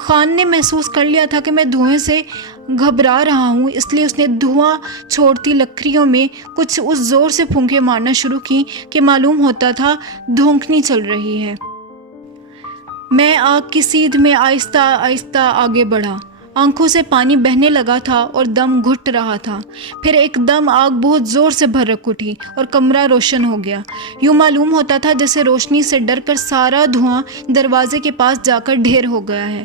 خان نے محسوس کر لیا تھا کہ میں دھوئیں سے گھبرا رہا ہوں، اس لیے اس نے دھواں چھوڑتی لکڑیوں میں کچھ اس زور سے پھونکے مارنا شروع کی کہ معلوم ہوتا تھا دھونکنی چل رہی ہے۔ میں آگ کی سیدھ میں آہستہ آہستہ آگے بڑھا۔ آنکھوں سے پانی بہنے لگا تھا اور دم گھٹ رہا تھا۔ پھر ایک دم آگ بہت زور سے بھڑک اٹھی اور کمرہ روشن ہو گیا۔ یوں معلوم ہوتا تھا جیسے روشنی سے ڈر کر سارا دھواں دروازے کے پاس جا کر ڈھیر ہو گیا ہے۔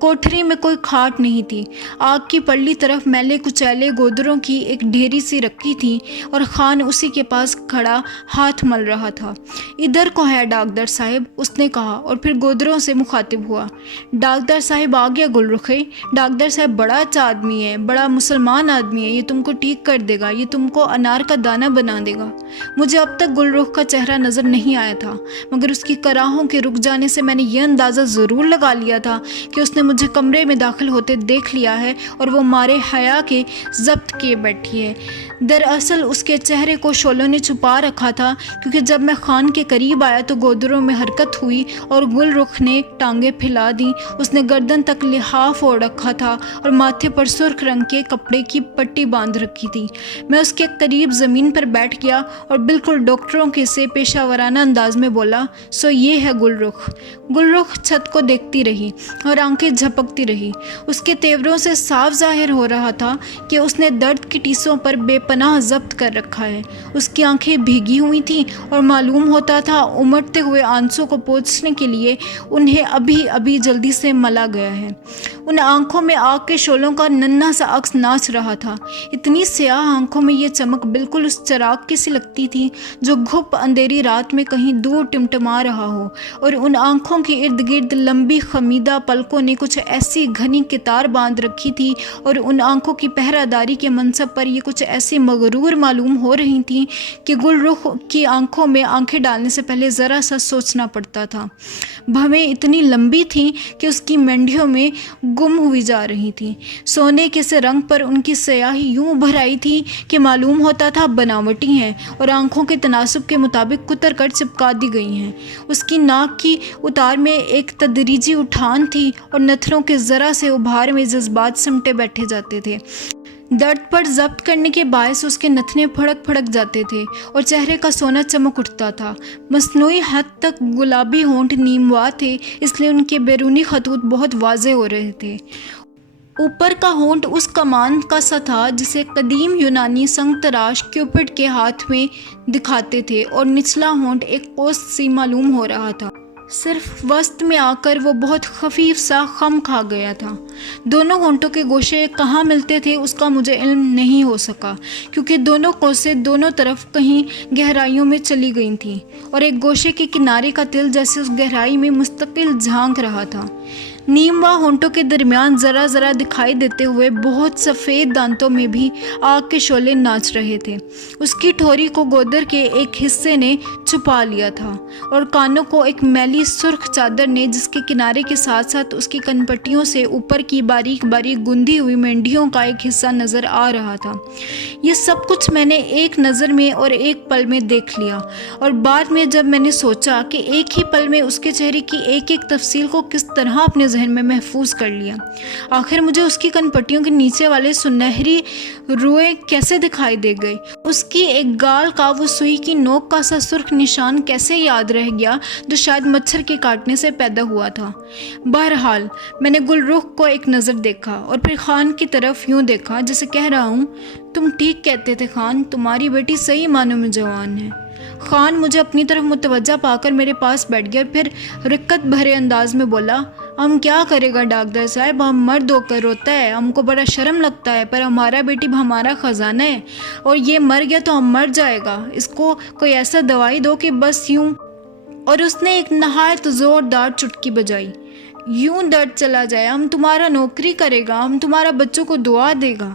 کوٹھری میں کوئی کھاٹ نہیں تھی۔ آگ کی پرلی طرف میلے کچیلے گودروں کی ایک ڈھیری سی رکھی تھی اور خان اسی کے پاس کھڑا ہاتھ مل رہا تھا۔ ادھر کو ہے ڈاکٹر صاحب، اس نے کہا اور پھر گودروں سے مخاطب ہوا۔ ڈاکٹر صاحب آ گیا گل رخے۔ ڈاکٹر صاحب بڑا اچھا آدمی ہے، بڑا مسلمان آدمی ہے، یہ تم کو ٹھیک کر دے گا، یہ تم کو انار کا دانہ بنا دے گا۔ مجھے اب تک گل رخ کا چہرہ نظر نہیں آیا تھا، مگر اس کی کراہوں کے رک جانے سے میں نے یہ اندازہ ضرور لگا لیا تھا کہ اس نے مجھے کمرے میں داخل ہوتے دیکھ لیا ہے اور وہ مارے حیا کے ضبط کیے بیٹھی ہے۔ دراصل اس کے چہرے کو شعلوں نے چھپا رکھا تھا، کیونکہ جب میں خان کے قریب آیا تو گودروں میں حرکت ہوئی اور گل رخ نے ٹانگیں پھیلا دیں۔ اس نے گردن تک لحاف اوڑھ رکھا تھا اور ماتھے پر سرخ رنگ کے کپڑے کی پٹی باندھ رکھی تھی۔ میں اس کے قریب زمین پر بیٹھ گیا اور بالکل ڈاکٹروں کے سے پیشہ ورانہ انداز میں بولا، سو یہ ہے گل رخ۔ گل رخ چھت کو دیکھتی رہی اور آنکھیں جھپکتی رہی۔ اس کے تیوروں سے صاف ظاہر ہو رہا تھا کہ اس نے درد کی ٹیسوں پر بے پناہ ضبط کر رکھا ہے۔ اس کی آنکھیں بھیگی ہوئی تھیں اور معلوم ہوتا تھا امٹتے ہوئے آنسوں کو پوچھنے کے لیے انہیں ابھی ابھی جلدی سے ملا گیا ہے۔ ان آنکھوں میں آگ کے شعلوں کا ننھا سا عکس ناچ رہا تھا۔ اتنی سیاہ آنکھوں میں یہ چمک بالکل اس چراغ کی سی لگتی تھی جو گھپ اندھیری رات میں کہیں دور ٹمٹما رہا ہو، اور ان آنکھوں کے ارد گرد لمبی خمیدہ پلکوں نے کچھ ایسی گھنی کتار باندھ رکھی تھی، اور ان آنکھوں کی پہرہ داری کے منصب پر یہ کچھ ایسی مغرور معلوم ہو رہی تھیں کہ گل رخ کی آنکھوں میں آنکھیں ڈالنے سے پہلے ذرا سا سوچنا پڑتا تھا۔ بھویں اتنی لمبی تھیں کہ اس کی منڈیوں میں گم ہوئی جا رہی تھیں۔ سونے کے سے رنگ پر ان کی سیاہی یوں ابھر آئی تھی کہ معلوم ہوتا تھا بناوٹی ہیں اور آنکھوں کے تناسب کے مطابق کتر کر چپکا دی گئی ہیں۔ اس کی ناک کی اتار میں ایک تدریجی اٹھان تھی اور نتھنوں کے ذرا سے ابھار میں جذبات سمٹے بیٹھے جاتے تھے۔ درد پر ضبط کرنے کے باعث اس کے نتنے پھڑک پھڑک جاتے تھے اور چہرے کا سونا چمک اٹھتا تھا۔ مصنوعی حد تک گلابی ہونٹ نیموا تھے، اس لیے ان کے بیرونی خطوط بہت واضح ہو رہے تھے۔ اوپر کا ہونٹ اس کمان کا سا تھا جسے قدیم یونانی سنگ تراش کیوپڈ کے ہاتھ میں دکھاتے تھے، اور نچلا ہونٹ ایک قوس سی معلوم ہو رہا تھا۔ صرف وسط میں آ کر وہ بہت خفیف سا خم کھا گیا تھا۔ دونوں ہونٹوں کے گوشے کہاں ملتے تھے اس کا مجھے علم نہیں ہو سکا، کیونکہ دونوں قوسیں دونوں طرف کہیں گہرائیوں میں چلی گئی تھیں، اور ایک گوشے کے کنارے کا تل جیسے اس گہرائی میں مستقل جھانک رہا تھا۔ نیموا ہونٹوں کے درمیان ذرا ذرا دکھائی دیتے ہوئے بہت سفید دانتوں میں بھی آگ کے شعلے ناچ رہے تھے۔ اس کی ٹھوری کو گودر کے ایک حصے نے چھپا لیا تھا، اور کانوں کو ایک میلی سرخ چادر نے، جس کے کنارے کے ساتھ ساتھ اس کی کن پٹیوں سے اوپر کی باریک باریک گندھی ہوئی مینڈیوں کا ایک حصہ نظر آ رہا تھا۔ یہ سب کچھ میں نے ایک نظر میں اور ایک پل میں دیکھ لیا، اور بعد میں جب میں نے سوچا کہ ایک ہی پل میں اس کے چہرے کی ایک ایک تفصیل کو کس طرح اپنے ذہن میں محفوظ کر لیا۔ آخر مجھے اس کی کن پٹیوں کے نیچے والے سنہری روئے کیسے دکھائی دے گئے، اس کی ایک گال کا وہ سوئی کی نوک کا سا سرخ نشان کیسے یاد رہ گیا جو شاید مچھر کے کاٹنے سے پیدا ہوا تھا۔ بہرحال میں نے گل رخ کو ایک نظر دیکھا اور پھر خان کی طرف یوں دیکھا جیسے کہہ رہا ہوں، تم ٹھیک کہتے تھے خان، تمہاری بیٹی صحیح معنوں میں جوان ہے۔ خان مجھے اپنی طرف متوجہ پا کر میرے پاس بیٹھ گیا، پھر رقت بھرے انداز میں بولا، ہم کیا کرے گا ڈاکٹر صاحب، ہم مرد ہو کر روتا ہے، ہم کو بڑا شرم لگتا ہے، پر ہمارا بیٹی ہمارا خزانہ ہے، اور یہ مر گیا تو ہم مر جائے گا، اس کو کوئی ایسا دوائی دو کہ بس یوں۔ اور اس نے ایک نہایت زوردار چٹکی بجائی، یوں درد چلا جائے، ہم تمہارا نوکری کرے گا، ہم تمہارا بچوں کو دعا دے گا۔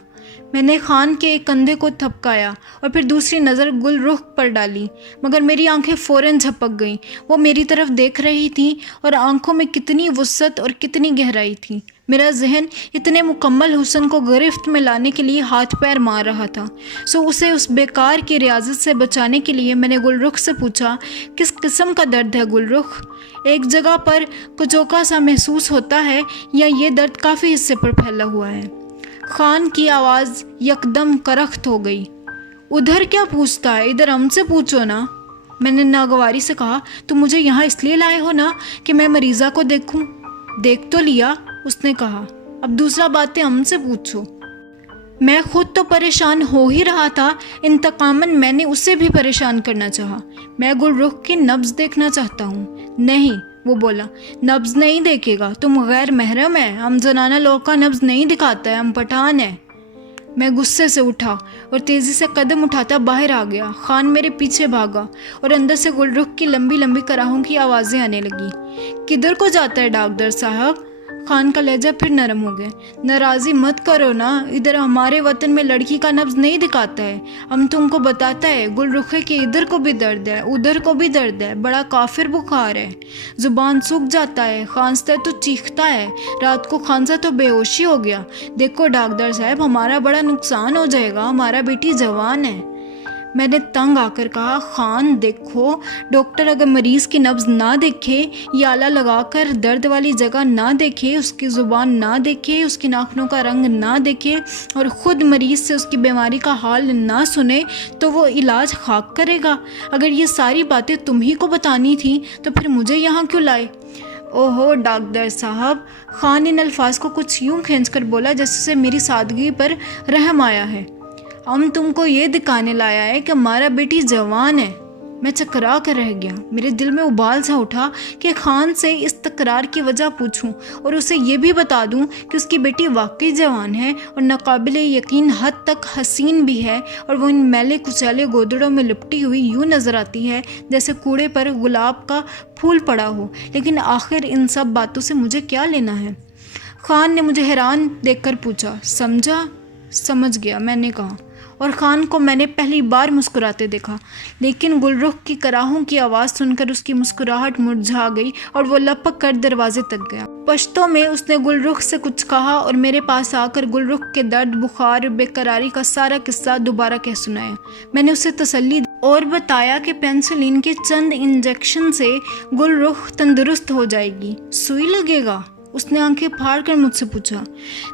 میں نے خان کے ایک کندھے کو تھپکایا اور پھر دوسری نظر گل رخ پر ڈالی، مگر میری آنکھیں فوراً جھپک گئیں۔ وہ میری طرف دیکھ رہی تھیں اور آنکھوں میں کتنی وسعت اور کتنی گہرائی تھی۔ میرا ذہن اتنے مکمل حسن کو گرفت میں لانے کے لیے ہاتھ پیر مار رہا تھا، سو اسے اس بیکار کی ریاضت سے بچانے کے لیے میں نے گل رخ سے پوچھا، کس قسم کا درد ہے گل رخ؟ ایک جگہ پر کچوکا سا محسوس ہوتا ہے یا یہ درد کافی حصے پر پھیلا ہوا ہے؟ خان کی آواز یکدم کرخت ہو گئی۔ ادھر کیا پوچھتا ہے، ادھر ہم سے پوچھو نا۔ میں نے ناگواری سے کہا، تم مجھے یہاں اس لیے لائے ہو نا کہ میں مریضہ کو دیکھوں؟ دیکھ تو لیا، اس نے کہا، اب دوسرا باتیں ہم سے پوچھو۔ میں خود تو پریشان ہو ہی رہا تھا، انتقاماً میں نے اسے بھی پریشان کرنا چاہا۔ میں گل رخ کی نبض دیکھنا چاہتا ہوں۔ نہیں، وہ بولا، نبض نہیں دیکھے گا، تم غیر محرم ہے، ہم زنانہ لوگ کا نبض نہیں دکھاتا ہے، ہم پٹھان ہیں۔ میں غصے سے اٹھا اور تیزی سے قدم اٹھاتا باہر آ گیا۔ خان میرے پیچھے بھاگا اور اندر سے گل رخ کی لمبی لمبی کراہوں کی آوازیں آنے لگی۔ کدھر کو جاتا ہے ڈاکٹر صاحب؟ خان کا لہجہ پھر نرم ہو گیا۔ ناراضی مت کرو نا، ادھر ہمارے وطن میں لڑکی کا نبض نہیں دکھاتا ہے، ہم تم کو بتاتا ہے گل رخے کہ ادھر کو بھی درد ہے، ادھر کو بھی درد ہے، بڑا کافر بخار ہے، زبان سوکھ جاتا ہے، کھانستا ہے تو چیختا ہے، رات کو کھانسا تو بے ہوشی ہو گیا۔ دیکھو ڈاکٹر صاحب، ہمارا بڑا نقصان ہو جائے گا، ہمارا بیٹی جوان ہے۔ میں نے تنگ آ کر کہا، خان دیکھو، ڈاکٹر اگر مریض کی نبض نہ دیکھے، یا آلہ لگا کر درد والی جگہ نہ دیکھے، اس کی زبان نہ دیکھے، اس کی ناخنوں کا رنگ نہ دیکھے اور خود مریض سے اس کی بیماری کا حال نہ سنے تو وہ علاج خاک کرے گا۔ اگر یہ ساری باتیں تم ہی کو بتانی تھیں تو پھر مجھے یہاں کیوں لائے؟ اوہو ڈاکٹر صاحب، خان ان الفاظ کو کچھ یوں کھینچ کر بولا جیسے سے میری سادگی پر رحم آیا ہے۔ ہم تم کو یہ دکھانے لایا ہے کہ ہمارا بیٹی جوان ہے۔ میں چکرا کر رہ گیا۔ میرے دل میں ابال سا اٹھا کہ خان سے اس تکرار کی وجہ پوچھوں اور اسے یہ بھی بتا دوں کہ اس کی بیٹی واقعی جوان ہے اور ناقابل یقین حد تک حسین بھی ہے، اور وہ ان میلے کچیلے گودڑوں میں لپٹی ہوئی یوں نظر آتی ہے جیسے کوڑے پر گلاب کا پھول پڑا ہو۔ لیکن آخر ان سب باتوں سے مجھے کیا لینا ہے؟ خان نے مجھے حیران دیکھ کر پوچھا، سمجھا؟ سمجھ گیا، میں نے کہا، اور خان کو میں نے پہلی بار مسکراتے دیکھا، لیکن گل رخ کی کراہوں کی آواز سن کر اس کی مسکراہٹ مرجھا گئی اور وہ لپک کر دروازے تک گیا۔ پشتوں میں اس نے گل رخ سے کچھ کہا اور میرے پاس آ کر گل رخ کے درد، بخار، بے قراری کا سارا قصہ دوبارہ کہہ سنایا۔ میں نے اسے تسلی دی اور بتایا کہ پینسلین کے چند انجیکشن سے گل رخ تندرست ہو جائے گی۔ سوئی لگے گا؟ اس نے آنکھیں پھاڑ کر مجھ سے پوچھا۔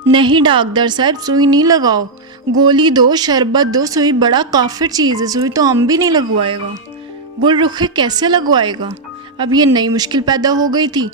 نہیں ڈاکٹر صاحب، سوئی نہیں لگاؤ، گولی دو، شربت دو، سوئی بڑا کافر چیز ہے، سوئی تو ہم بھی نہیں لگوائے گا۔ گل رخے کیسے لگوائے گا؟ اب یہ نئی مشکل پیدا ہو گئی تھی،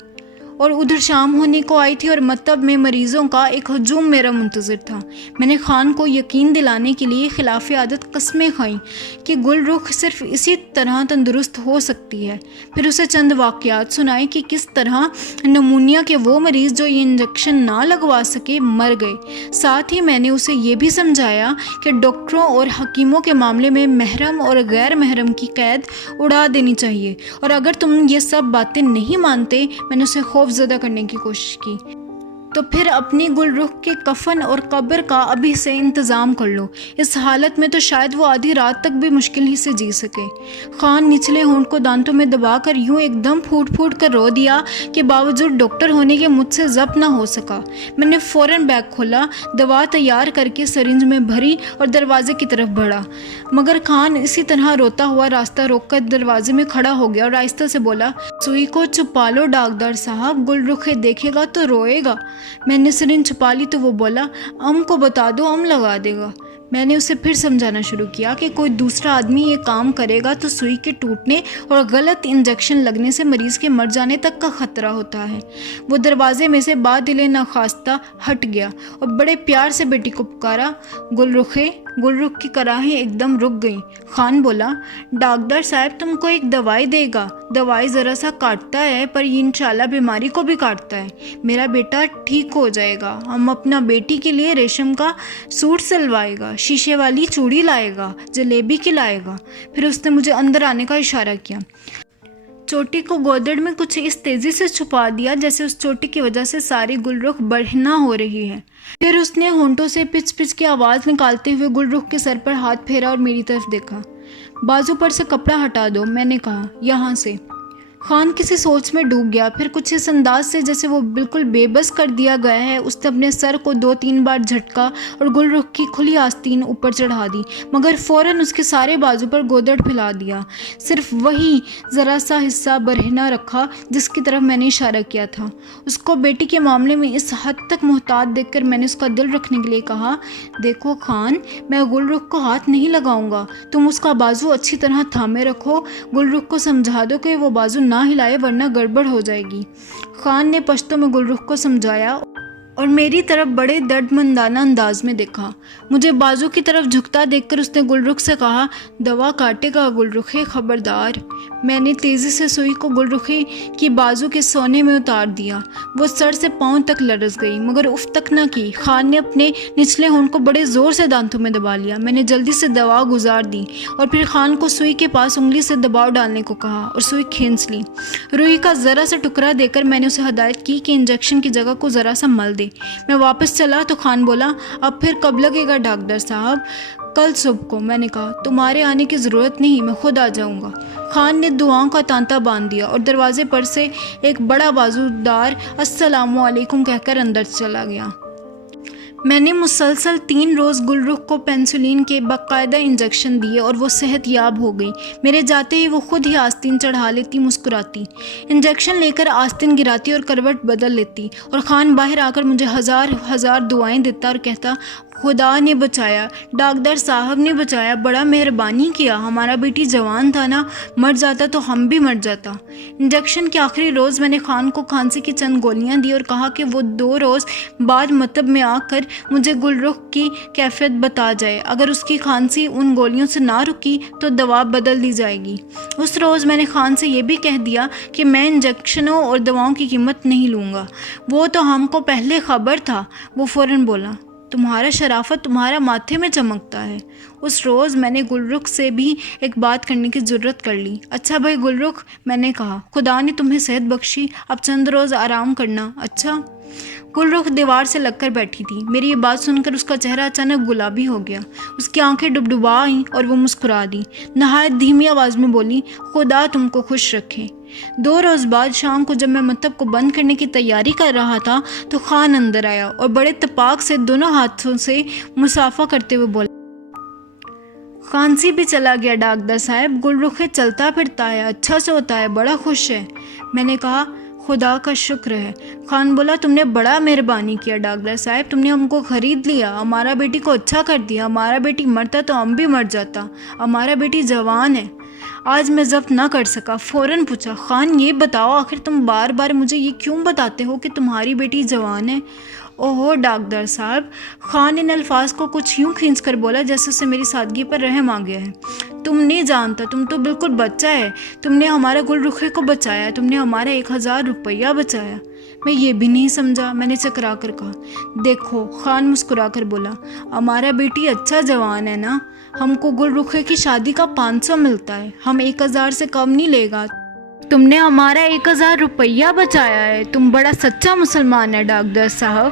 اور ادھر شام ہونے کو آئی تھی اور مطب میں مریضوں کا ایک ہجوم میرا منتظر تھا۔ میں نے خان کو یقین دلانے کے لیے خلاف عادت قسمیں کھائیں کہ گل رخ صرف اسی طرح تندرست ہو سکتی ہے، پھر اسے چند واقعات سنائے کہ کس طرح نمونیا کے وہ مریض جو یہ انجیکشن نہ لگوا سکے مر گئے۔ ساتھ ہی میں نے اسے یہ بھی سمجھایا کہ ڈاکٹروں اور حکیموں کے معاملے میں محرم اور غیر محرم کی قید اڑا دینی چاہیے، اور اگر تم یہ سب باتیں نہیں مانتے، میں نے اسے خوف زدہ کرنے کی کوشش کی، تو پھر اپنی گل رخ کے کفن اور قبر کا ابھی سے انتظام کر لو۔ اس حالت میں تو شاید وہ آدھی رات تک بھی مشکل ہی سے جی سکے۔ خان نچلے ہونٹ کو دانتوں میں دبا کر یوں ایک دم پھوٹ پھوٹ کر رو دیا کہ باوجود ڈاکٹر ہونے کے مجھ سے ضبط نہ ہو سکا۔ میں نے فوراً بیگ کھولا، دوا تیار کر کے سرنج میں بھری اور دروازے کی طرف بڑھا، مگر خان اسی طرح روتا ہوا راستہ روک کر دروازے میں کھڑا ہو گیا اور آہستہ سے بولا، سوئی کو چھپا لو ڈاکٹر صاحب، گل رخے دیکھے گا تو روئے گا۔ میں نے سرنج چھپا لی تو وہ بولا، ام کو بتا دو، ام لگا دے گا۔ میں نے اسے پھر سمجھانا شروع کیا کہ کوئی دوسرا آدمی یہ کام کرے گا تو سوئی کے ٹوٹنے اور غلط انجیکشن لگنے سے مریض کے مر جانے تک کا خطرہ ہوتا ہے۔ وہ دروازے میں سے بادل ناخواستہ ہٹ گیا اور بڑے پیار سے بیٹی کو پکارا، گل رخے۔ گل رخ کی کراہیں ایک دم رک گئیں۔ خان بولا، ڈاکٹر صاحب تم کو ایک دوائی دے گا، دوائی ذرا سا کاٹتا ہے پر یہ انشاءاللہ بیماری کو بھی کاٹتا ہے، میرا بیٹا ٹھیک ہو جائے گا۔ ہم اپنا بیٹی کے لیے ریشم کا سوٹ سلوائے گا، شیشے والی چوڑی لائے گا، جلیبی کھلائے گا۔ پھر اس نے مجھے اندر آنے کا اشارہ کیا۔ چوٹی کو گودڑ میں کچھ اس تیزی سے چھپا دیا جیسے اس چوٹی کی وجہ سے ساری گل رخ برہنہ ہو رہی ہے۔ پھر اس نے ہونٹوں سے پچ پچ کی آواز نکالتے ہوئے گل رخ کے سر پر ہاتھ پھیرا اور میری طرف دیکھا۔ بازو پر سے کپڑا ہٹا دو، میں نے کہا، یہاں سے۔ خان کسی سوچ میں ڈوب گیا، پھر کچھ اس انداز سے جیسے وہ بالکل بے بس کر دیا گیا ہے اس نے اپنے سر کو 2-3 بار جھٹکا اور گل رخ کی کھلی آستین اوپر چڑھا دی، مگر فوراً اس کے سارے بازو پر گودڑ پھیلا دیا، صرف وہی ذرا سا حصہ برہنہ رکھا جس کی طرف میں نے اشارہ کیا تھا۔ اس کو بیٹی کے معاملے میں اس حد تک محتاط دیکھ کر میں نے اس کا دل رکھنے کے لیے کہا، دیکھو خان، میں گل رخ کو ہاتھ نہیں لگاؤں گا، تم اس کا بازو اچھی طرح تھامے رکھو، گل رخ کو سمجھا دو کہ وہ بازو نہ ہلائے ورنہ گڑبڑ ہو جائے گی۔ خان نے پشتو میں گل رخ کو سمجھایا اور میری طرف بڑے درد مندانہ انداز میں دیکھا۔ مجھے بازو کی طرف جھکتا دیکھ کر اس نے گل رخ سے کہا، دوا کاٹے گا گل رخے، خبردار۔ میں نے تیزی سے سوئی کو گل رخے کی بازو کے سونے میں اتار دیا۔ وہ سر سے پاؤں تک لرز گئی مگر اف تک نہ کی۔ خان نے اپنے نچلے ہونٹ کو بڑے زور سے دانتوں میں دبا لیا۔ میں نے جلدی سے دوا گزار دی اور پھر خان کو سوئی کے پاس انگلی سے دباؤ ڈالنے کو کہا اور سوئی کھینچ لی۔ روئی کا ذرا سا ٹکڑا دے کر میں نے اسے ہدایت کی کہ انجیکشن کی جگہ کو ذرا سا مل دے۔ میں واپس چلا تو خان بولا، اب پھر کب لگے گا ڈاکٹر صاحب؟ کل صبح کو۔ میں نے کہا، تمہارے آنے کی ضرورت نہیں، میں خود آ جاؤں گا۔ خان نے دعاؤں کا تانتا باندھ دیا اور دروازے پر سے ایک بڑا بازودار السلام علیکم کہہ کر اندر چلا گیا۔ میں نے مسلسل 3 روز گل رخ کو پینسلین کے باقاعدہ انجیکشن دیے اور وہ صحت یاب ہو گئی۔ میرے جاتے ہی وہ خود ہی آستین چڑھا لیتی، مسکراتی، انجیکشن لے کر آستین گراتی اور کروٹ بدل لیتی، اور خان باہر آ کر مجھے ہزار دعائیں دیتا اور کہتا، خدا نے بچایا، ڈاکٹر صاحب نے بچایا، بڑا مہربانی کیا، ہمارا بیٹی جوان تھا نا، مر جاتا تو ہم بھی مر جاتا۔ انجیکشن کے آخری روز میں نے خان کو کھانسی کی چند گولیاں دی اور کہا کہ وہ 2 روز بعد مکتب میں آ کر مجھے گل رخ کی کیفیت بتا جائے، اگر اس کی کھانسی ان گولیوں سے نہ رکی تو دوا بدل دی جائے گی۔ اس روز میں نے خان سے یہ بھی کہہ دیا کہ میں انجیکشنوں اور دواؤں کی قیمت نہیں لوں گا، وہ تو ہم کو پہلے خبر تھا۔ وہ فوراً بولا، تمہارا شرافت تمہارا ماتھے میں چمکتا ہے۔ اس روز میں نے گل رخ سے بھی ایک بات کرنے کی جرت کر لی۔ اچھا بھائی گل رخ، میں نے کہا، خدا نے تمہیں صحت بخشی، اب چند روز آرام کرنا، اچھا؟ گل رخ دیوار سے لگ کر بیٹھی تھی۔ میری یہ بات سن کر اس کا چہرہ اچانک گلابی ہو گیا، اس کی آنکھیں ڈبڈبا آئیں اور وہ مسکرا دی، نہایت دھیمی آواز میں بولی، خدا تم کو خوش رکھے۔ 2 روز بعد شام کو جب میں مکتب کو بند کرنے کی تیاری کر رہا تھا تو خان اندر آیا اور بڑے اتفاق سے دونوں ہاتھوں سے مصافحہ کرتے ہوئے بولا، خانسی بھی چلا گیا ڈاکٹر صاحب، گل رخ چلتا پھرتا ہے، اچھا سے ہوتا ہے، بڑا خوش ہے۔ میں نے کہا، خدا کا شکر ہے۔ خان بولا، تم نے بڑا مہربانی کیا ڈاکٹر صاحب، تم نے ہم کو خرید لیا، ہمارا بیٹی کو اچھا کر دیا، ہمارا بیٹی مرتا تو ہم بھی مر جاتا، ہمارا بیٹی جوان ہے۔ آج میں ضبط نہ کر سکا، فوراً پوچھا، خان یہ بتاؤ آخر تم بار بار مجھے یہ کیوں بتاتے ہو کہ تمہاری بیٹی جوان ہے؟ اوہو ڈاکٹر صاحب، خان ان الفاظ کو کچھ یوں کھینچ کر بولا جیسے اسے میری سادگی پر رحم آ گیا ہے، تم نہیں جانتا، تم تو بالکل بچہ ہے، تم نے ہمارا گل رخے کو بچایا، تم نے ہمارا 1000 روپیہ بچایا۔ میں یہ بھی نہیں سمجھا، میں نے چکرا کر کہا۔ دیکھو، خان مسکرا کر بولا، ہمارا بیٹی اچھا جوان ہے نا، ہم کو گل رخے کی شادی کا 500 ملتا ہے، ہم 1000 سے کم نہیں لے گا، تم نے ہمارا 1000 روپیہ بچایا ہے، تم بڑا سچا مسلمان ہے ڈاکٹر صاحب۔